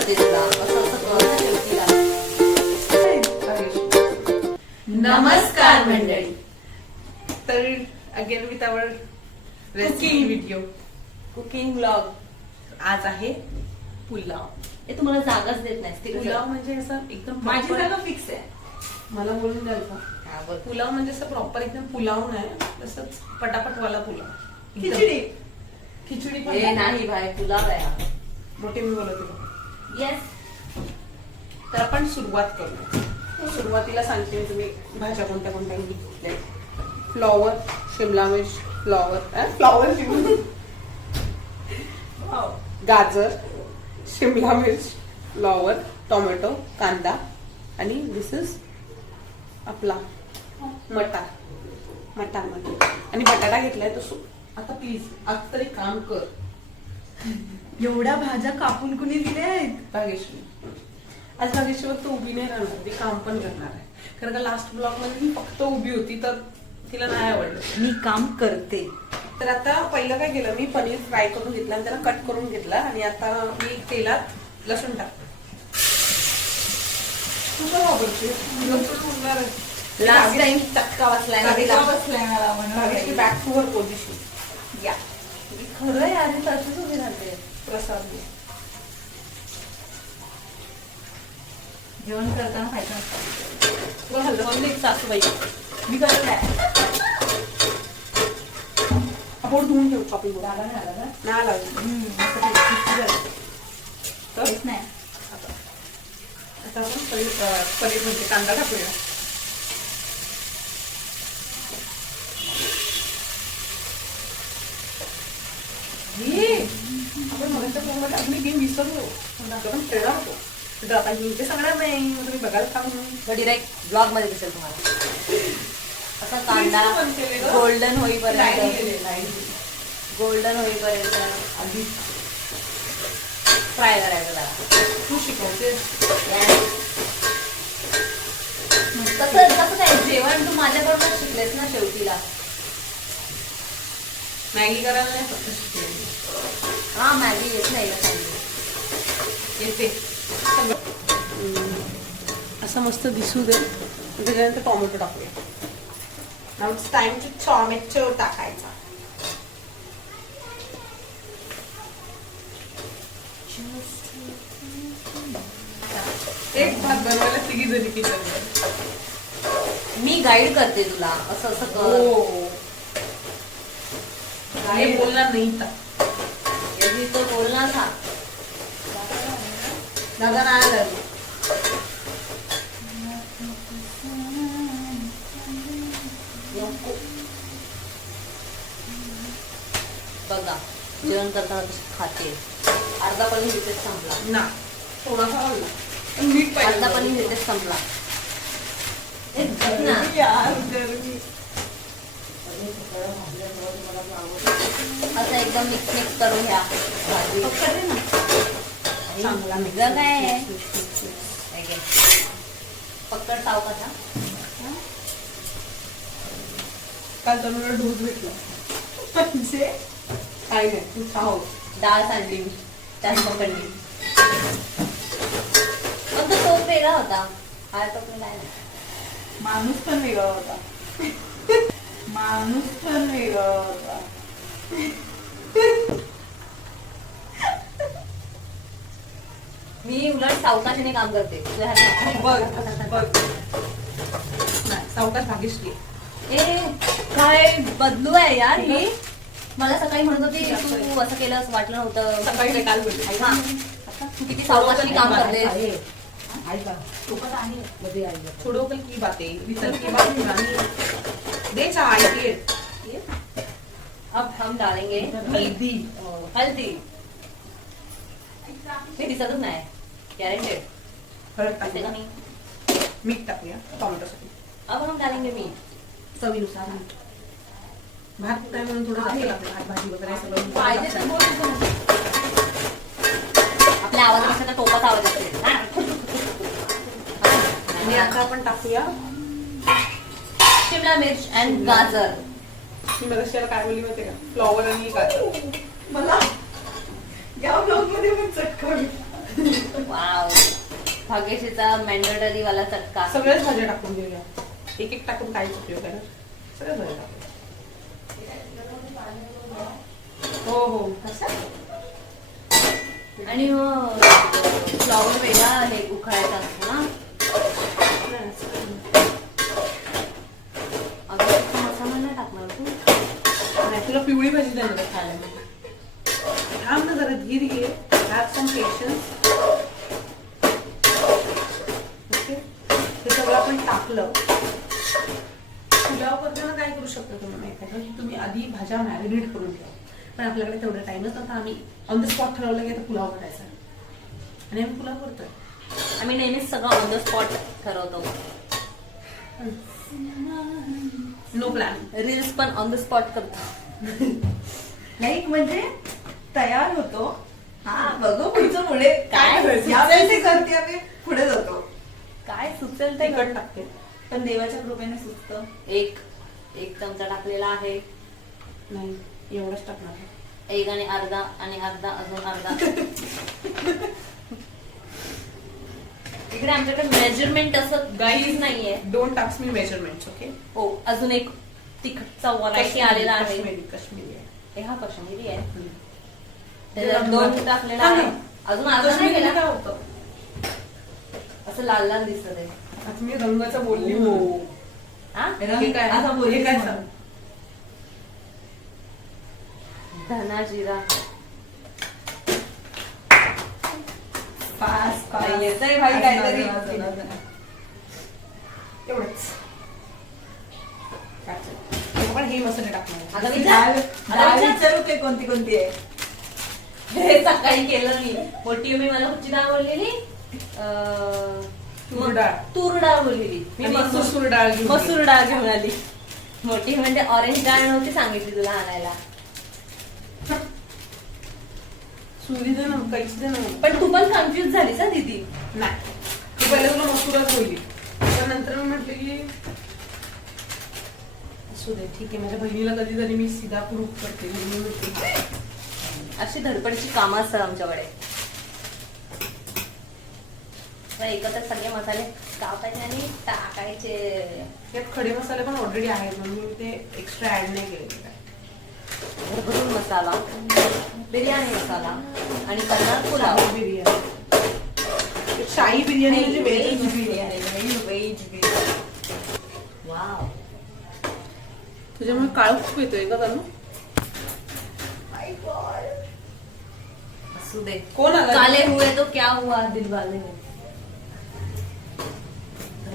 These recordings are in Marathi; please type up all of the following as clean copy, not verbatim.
करते तुला असं असं कळतं शेवटीला. नमस्कार मंडळी. तर again with our recipe video cooking blog. आज आहे पुलाव. हे तुम्हाला जागाच देत नाही. पुलाव म्हणजे असं एकदम माझी proper- जागा फिक्स आहे. मला बोलून द्याल का? पुलाव म्हणजे असं प्रॉपर एकदम पुलाव नाही, तसंच पटापटवाला पुलाव. एकदम. खिचडी पण हे नाही भाई, पुलाव आहे हा. मोठे मी बोलत. येस. तर आपण सुरुवात करू. सुरुवातीला सांगते मी तुम्ही भाज्या कोणत्या कोणत्या घेतल्या. फ्लॉवर, शिमला मिर्च, फ्लॉवर गाजर, शिमला मिर्च, फ्लॉवर, टोमॅटो, कांदा आणि दिस इज आपला मटार आणि बटाटा घेतलाय. तो आता प्लीज आज तरी काम कर. एवढ्या भाज्या कापून कुणी दिल्या आहेत? भाग्यश्री आज भाग्यश्री फक्त उभी नाही राहणार, ती काम पण करणार आहे. कारण का लास्ट ब्लॉग मध्ये मी फक्त उभी होती तर तिला नाही आवडलं. मी काम करते. तर आता पहिलं काय केलं, मी पनीर फ्राय करून घेतलं आणि त्याला कट करून घेतला आणि आता मी तेलात लसूण टाकते. तुझं वापरते लास्ट टाइम चटका वाचलाय ना तिला. Bhagyashree back to her position. या खरं आहे, आधी तशीच उभी राहते. प्रसाद जेवण करताना खायचं नसतं. तुला हल्लं म्हणलं एक सासूबाई मी करत आहे. आपण धुवून ठेवू चॉपिंग बोर्ड. जागा नाही आला का? नाही लागली. असं ते crispy झालं. तर काहीच नाही. आता आपण पनीर म्हणजे कांदा टाकूया. आपण मगाच्या फोनमध्ये अजून एक विसरलो. आपण खेळणार होतो. तर आता ते सांगणार नाही, मग तुम्ही बघायला सांगू. डिरेक्ट ब्लॉग मध्ये दिसेल तुम्हाला. असा कांदा गोल्डन होईपर्यंत आधी फ्राय करायचा त्याला. तू शिकवते. कसं काय जेवण तू माझ्याकडूनच शिकलेस ना शेवटीला. मॅगी करायला नाही फक्त शिकले. हा मॅगी येत नाही का सांगितलं. येते असं मस्त दिसू दे. त्याच्यानंतर टोमॅटो टाकूया. Now it's time to tomato टाकायचा. एक भात बनवायला तिघी जणी किचन. मी गाईड करते तुला असं असं कर. हे बोलणार नाही तर यदि तो बोलना था. दादा नाही आला. बघा जेवण करताना कशी खाते. अर्धा पण इथेच संपला. ना थोडासा आवडला पण मीठ अर्धा पण पाहिजे. इथेच संपला. हे बघ ना. यार गरमी. असं एकदम मिक्स करून घ्या. पकडे ना. चांगला वेगळं काय आहे? पक्कड सावकाश हा. काल तर मला डोस भेटला. म्हणजे काय नाही, तू खाऊ. डाळ सांडली त्यात पकडली. पण तो टोप वेगळा होता. हा टोप काय नाही. माणूस पण वेगळा होता. माणूस पण वेगळा होता. मी उलट सावकाशीने काम करते. तुझ्या हातात- बघ नाही, सावकाश भाग्यश्री. ए काय बदलू आहे यार ही. मला सकाळी म्हणत होती तू असं केलं असं वाटलं नव्हतं. सकाळी नाही, काल बोलली. हा. तू किती सावकाशीने काम करते. छोड़ो कल की बातें, वितल की बात पुरानी. दे चाय ये. अब हम डालेंगे हल्दी. हल्दी. हे दिसतच नाही. गॅरेंटेड. हळद दिसते का टाकूया. मी. मीठ टाकूया टोमॅटोसाठी. अब हम डालेंगे मीठ. चवीनुसार मीठ. भात काय म्हणून थोडं जास्त लागतं. भात भाजी वगैरे सगळं पाहिजे तर बोल तू. आपल्या आवाजापेक्षा टोपाचा आवाज असते. आणि आता आपण टाकूया शिमला मिर्च अँड गाजर. मी मगाशी काय बोलली माहिती का, फ्लॉवर आणि गाजर. मला या ब्लॉग मध्ये पण चटकन वाव, भाग्यश्रीचा मॅन्डेटरी वाला चटका. सगळ्याच भाज्या टाकून घेऊया. एक एक टाकून काहीच उपयोग आहे ना. सगळ्याच भाज्या टाकूया. हो हो आणि फ्लॉवर वेगळा हे उकळायचा असतो ना. अगं मसाला नाही टाकणार तू? नाही, तुला पिवळी भाजी देणार खायला मी. थांब ना जरा, धीर घे. Have some patience. ओके, हे सगळं आपण टाकलं. पुलाव करताना काय करू शकतो तुम्ही माहिती आहे का? तुम्ही आधी भाज्या मॅरिनेट करून ठेवा. पण आपल्याकडे तेवढा टाइमच नव्हता. आम्ही ऑन द स्पॉट ठरवलं की आता पुलाव करायचा आणि आम्ही पुलाव करतोय. आम्ही नेहमीच सगळं ऑन द स्पॉट ठरवतो. No plan. रील्स पण ऑन द स्पॉट करतो. नाही म्हणजे तयार होतो. हा बघू पुढचं पुढे काय? यावेळेस ते करते आम्ही पुढे जातो. काय सुचेल ते तिखट टाकते. पण देवाच्या कृपेने सुचतं. एक चमचा टाकलेला आहे. नाही, एवढंच टाकणार आहे. एक आणि अर्धा अजून अर्धा. इकडे आमच्याकडे मेजरमेंट असं काहीच नाहीये. डोंट टाक्स मी मेजरमेंट्स. ओके. हो, अजून एक तिखटचा व्हरायटी आलेला आहे. कश्मीरी आहे. हे हा कश्मीरी आहे. ते त्याच्यात दोन टाकलेला आहे. अजून अर्धा नाही कश्मीरी गेला. काय होतं? असं लाल लाल दिसत आहे. आता मी रंगाचं बोलली. हो. हा? हे काय? आता बोलली हे काय म्हणून. सांग? धना जिरा. पास येतंय भाई काहीतरी. एवढंच. आपण हे मसाले टाकणार. आता विचार. विचारू की कोणती कोणती आहे. हे सकाळी केलं मी. मोठी मी मला कुठची डाळ बोललेली? तूर डाळ. तूर डाळ बोललेली. मी आणि मसूर डाळ घेऊन मसूर डाळ घेऊन आली. मोठी म्हणजे ऑरेंज डाळ नव्हती सांगितली तुला आणायला. सुरी दे ना, काहीच दे ना. पण तू पण कन्फ्युज झालीस ना दीदी. नाही, तू पहिले तुला मसूरच बोलली, पण नंतर मी म्हटलं की असू दे, ठीक आहे. माझ्या बहिणीला कधीतरी मी सीधा प्रूफ करते. मी म्हटली अशी धडपडीची कामं असतात आमच्याकडे. एकत्र सगळे मसाले कापायचे आणि टाकायचे. यात खडे मसाले पण ऑलरेडी आहेत, म्हणून मी ते एक्स्ट्रा ऍड नाही केले. भरभरून मसाला, बिर्याणी मसाला आणि करणार पुलाव. बिर्याणी, शाही बिर्याणी म्हणजे veg veg biryani. Veg biryani. Wow. तुझ्यामुळे काळ खूप येतोय का तनु? असू दे. कोण आला? काले हुए तो क्या हुआ दिल वाले हो.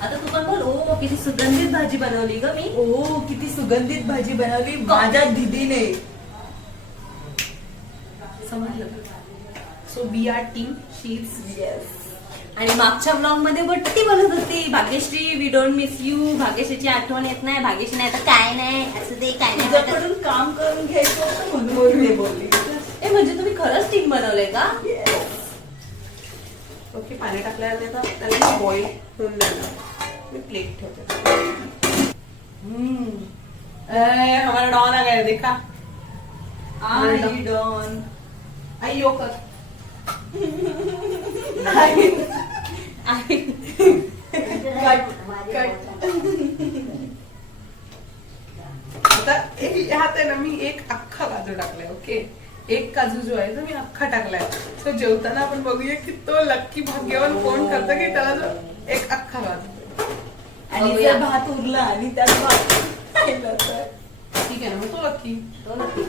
आता तू पण बोल. ओ किती सुगंधित भाजी बनवली ग मी. ओ किती सुगंधित भाजी बनवली माझ्या दीदीने. समजलं. So we are team. She is. Yes. आणि मागच्या ब्लॉग मध्ये बट्टी बोलत होती, Bhagyashree we don't miss you. भाग्यश्रीची आठवण येत नाही. भाग्यश्री नाही तर काय नाही असं ते काय नाही. तुझ्याकडून काम करून घ्यायचं होतं म्हणून मी बोलली. ए म्हणजे तुम्ही खरंच टीम बनवलंय का? ओके, पाणी टाकल्यानंतर त्याला बॉईल होऊन जाणार. मी प्लेट ठेवते. हमारा डॉन आ गया, देखा. आई डॉन. आई यो कर. आता ह्यात आहे ना, मी एक अख्खा काजू टाकलाय. ओके, एक काजू जो आहे तो मी अख्खा टाकलाय. तो जेवताना आपण बघूया की तो लक्की भाग्यवान कोण करतं की त्याला जो एक अख्खा काजू. आणि जर भात उरला आणि त्यात भात खाल्लं तर ठीक आहे ना, मग तो लक्की.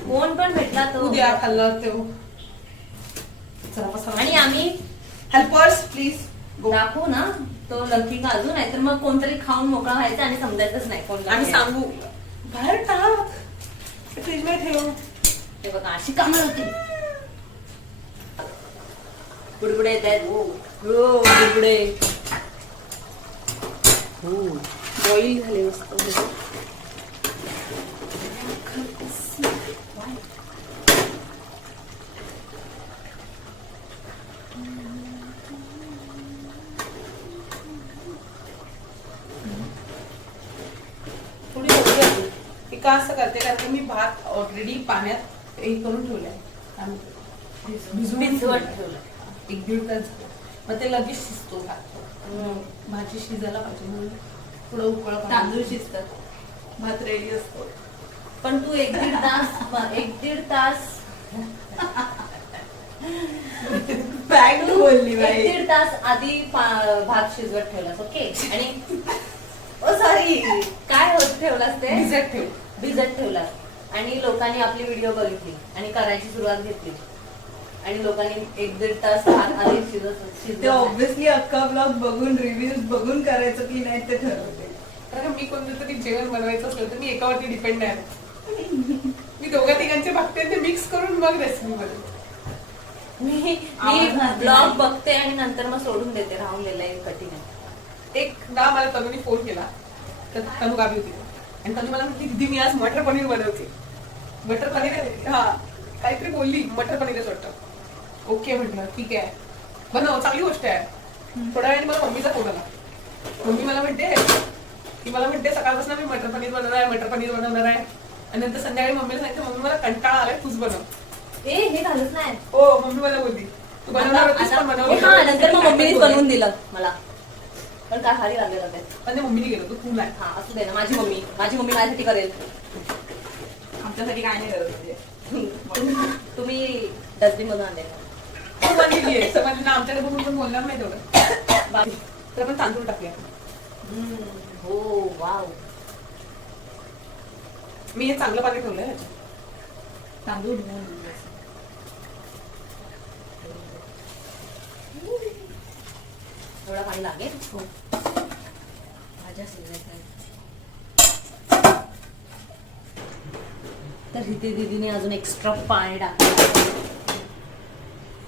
कोण पण भेटला तो. उद्या खाल्लं तो. चला मसाला. आणि आम्ही हेल्पर्स प्लीज गो. दाखवू ना तो लकी काजू, नाही तर मग कोणतरी खाऊन मोकळा व्हायचा आणि समजायचंच नाही कोण. आम्ही सांगू बाहेर टाक, फ्रीज मध्ये ठेव. ते बघा अशी कामं होती. बुडबुडे येत आहेत. बुडबुडे. बॉईल झाले मस्त. थोडी होती आधी. मी का असं करते, कारण की मी भात ऑलरेडी पाण्यात हे करून ठेवलाय. भिजवत ठेवलं. 1-1.5 तास झाला. मग ते लगेच शिजतो भात. भाजी शिजायला पाहिजे म्हणून थोडं उकळ तांदूळ शिजतात भात रेडी असतो. पण तू 1-1.5 तास बॅग बोलली बाई. 1-1.5 तास आधी भात शिजवत ठेवलास. ओके. आणि सॉरी काय होत ठेवलास ते भिजत ठेवलास. आणि लोकांनी आपली व्हिडिओ बघितली आणि करायची सुरुवात घेतली आणि लोकांनी 1-1.5 तास भात आधी ते शिजत ऑब्विसली अख्खा ब्लॉग बघून रिव्ह्यूज बघून करायचं की नाही ते ठरवते. कारण मी कोणतं तरी जेवण बनवायचं असलं तर मी एकावरती डिपेंड नाही राहत. मी दोघा तिघांचे बघते ते मिक्स करून मग रेसिपी बनवते. मी ब्लॉग बघते आणि नंतर मग सोडून देते. राहून गेलाय कठीण आहे. एकदा मला तनुने फोन केला तर तनु गावी होती आणि तनु मला म्हटली दीदी मी आज मटर पनीर बनवते. मटर पनीर हा काहीतरी बोलली मटर पनीरच वाटतं. ओके म्हटलं ठीक आहे बनव चांगली गोष्ट आहे. थोड्या वेळाने मला मम्मीचा फोन आला. मम्मी मला म्हणते सकाळपासून मी मटर पनीर बनवणार आहे आणि नंतर संध्याकाळी मम्मीला सांगितलं मम्मी मला कंटाळा आलाय तूच बनव. हे घालत नाही. हो मम्मी मला बोलली तू बनवणार होतीस पण हा नंतर मग मम्मीनेच बनवून दिलं मला. पण काय भारी लागलं ते. पण मम्मीने गेलो तू नाही. हा असू दे ना. माझी मम्मी माझ्यासाठी करेल. आमच्यासाठी काय नाही करत ते. तुम्ही डस्टबिन मधून आणले. समजली समजली ना आमच्याकडे बघून पण बोलणार नाही तेवढं. तर आपण तांदूळ टाकूया. हो वाव. मी हे चांगलं पाणी ठेवलंय ह्याच्यात. तांदूळ धुवून थोडा पाणी लागेल. भाज्या शिजवायच्या. तर इथे दीदीने अजून एक्स्ट्रा पाणी टाकलं.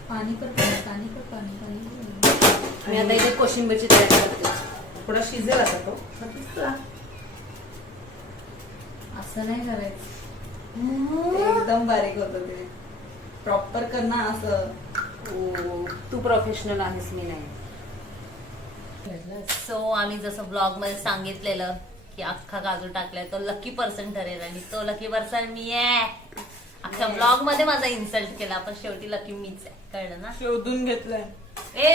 पाणी पाणी मी आता इथे कोशिंबीरची तयारी करते. थोडा शिजेल आता तो. असं नाही करायचं. एकदम बारीक होतं ते. प्रॉपर करणं असं. तू प्रोफेशनल आहेस मी नाही. सो आम्ही जसं ब्लॉग मध्ये सांगितलेलं की अख्खा काजू टाकलाय तो लकी पर्सन ठरेल आणि तो लकी पर्सन मी आहे. अख्ख्या ब्लॉग मध्ये माझा इन्सल्ट केला पण शेवटी लकी मीच आहे. कळलं ना. शोधून घेतलंय.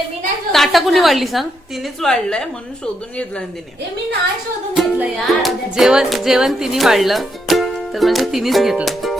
मी नाही शोधून ताटा कुणी वाढली सांग. तिनेच वाढलंय म्हणून शोधून घेतलंय तिने. मी नाही शोधून घेतलं यार. जेवण तिने वाढलं तर म्हणजे तिनेच घेतलं.